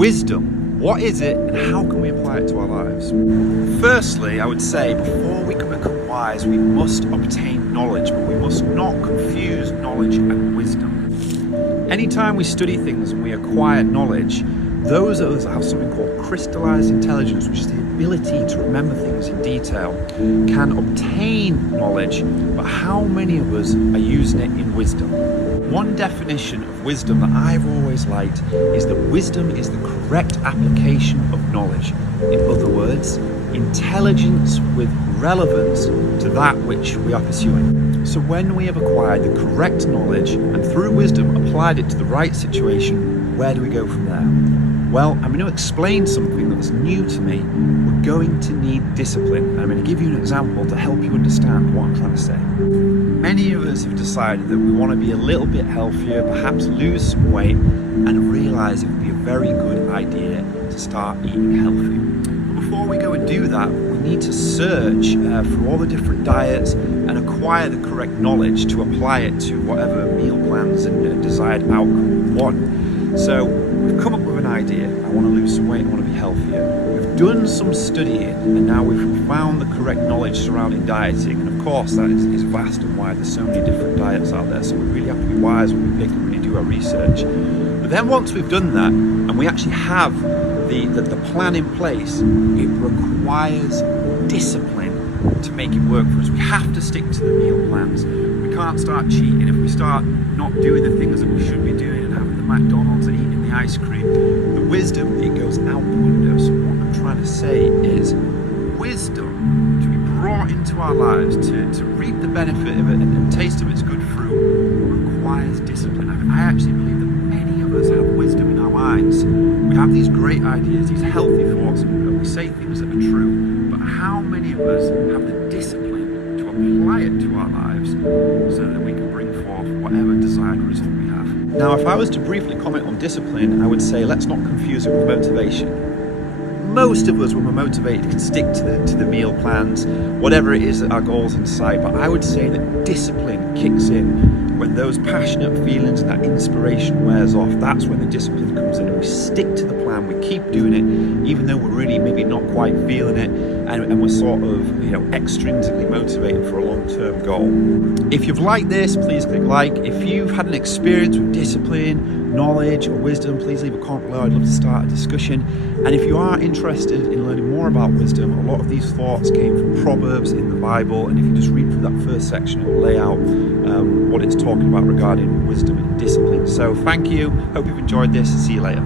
Wisdom, what is it and how can we apply it to our lives? Firstly, I would say before we can become wise, we must obtain knowledge, but we must not confuse knowledge and wisdom. Anytime we study things and we acquire knowledge, those of us that have something called crystallized intelligence, which is the ability to remember things in detail, can obtain knowledge, but how many of us are using it in wisdom? One definition of wisdom that I've always liked is that wisdom is the correct application of knowledge. In other words, intelligence with relevance to that which we are pursuing. So when we have acquired the correct knowledge and through wisdom applied it to the right situation, where do we go from there? Well, I'm going to explain something that's new to me. We're going to need discipline, and I'm going to give you an example to help you understand what I'm trying to say. Many of us have decided that we want to be a little bit healthier, perhaps lose some weight, and realize it would be a very good idea to start eating healthy. But before we go and do that, we need to search for all the different diets and acquire the correct knowledge to apply it to whatever meal plans and desired outcome we want. So we've come up with an idea. I want to lose some weight, I want to be healthier. We've done some studying and now we've found the correct knowledge surrounding dieting. And of course that is vast and wide. There's so many different diets out there. So we really have to be wise when we pick and really do our research. But then once we've done that and we actually have the plan in place, it requires discipline to make it work for us. We have to stick to the meal plans. We can't start cheating. If we start not doing the things that we should be doing and having the McDonald's and eating the ice cream, the wisdom, it goes out the window. So what I'm trying to say is wisdom to be brought into our lives, to reap the benefit of it and taste of its good fruit requires discipline. I actually believe that many of us have wisdom in our minds. We have these great ideas, these healthy thoughts, and we say things that are true, but how many of us have the discipline to apply it to our lives so that we can bring forth whatever desired result we have? Now, if I was to briefly comment on discipline, I would say let's not confuse it with motivation. Most of us, when we're motivated, can stick to the meal plans, whatever it is that our goals in sight, but I would say that discipline kicks in when those passionate feelings and that inspiration wears off. That's when the discipline comes in and we stick to the plan, we keep doing it, even though we're really maybe not quite feeling it, and we're sort of, extrinsically motivated for a long-term goal. If you've liked this, please click like. If you've had an experience with discipline, knowledge or wisdom, please leave a comment below. I'd love to start a discussion. And if you are interested in learning more about wisdom, a lot of these thoughts came from Proverbs in the Bible, and if you just read through that first section, it will lay out what it's talking about regarding wisdom and discipline. So thank you, hope you've enjoyed this, see you later.